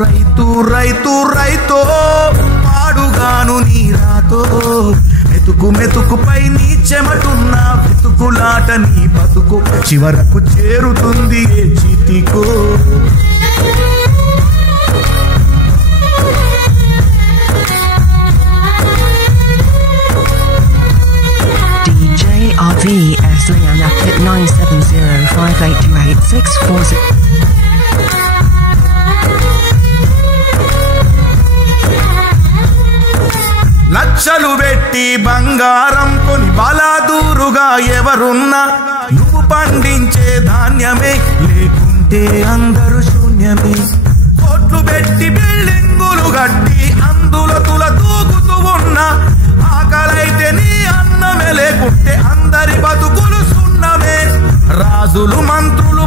రైతు రైతు రైతో పాడుగాను నీ రాతో మెతుకు మెతుకుపై నీ చెమటున్న వెతుకులాట నీ బతుకు చివరకు చేరుతుంది ఏ చితికో RVS Leonak at 970582864. లక్షలు పెట్టి బంగారం కొని బలాదూరుగా ఎవరున్నా నువ్వు పండించే ధాన్యమే లేకుంటే అందరూ శూన్యమే కోట్లు పెట్టి బిల్డింగులు కట్టి అందులో తుల దూకుతూ ఉన్నా ఆకలైతే నీ అన్నమే లేకుంటే అందరి బతుకులు సున్నమే రాజులు మంత్రులు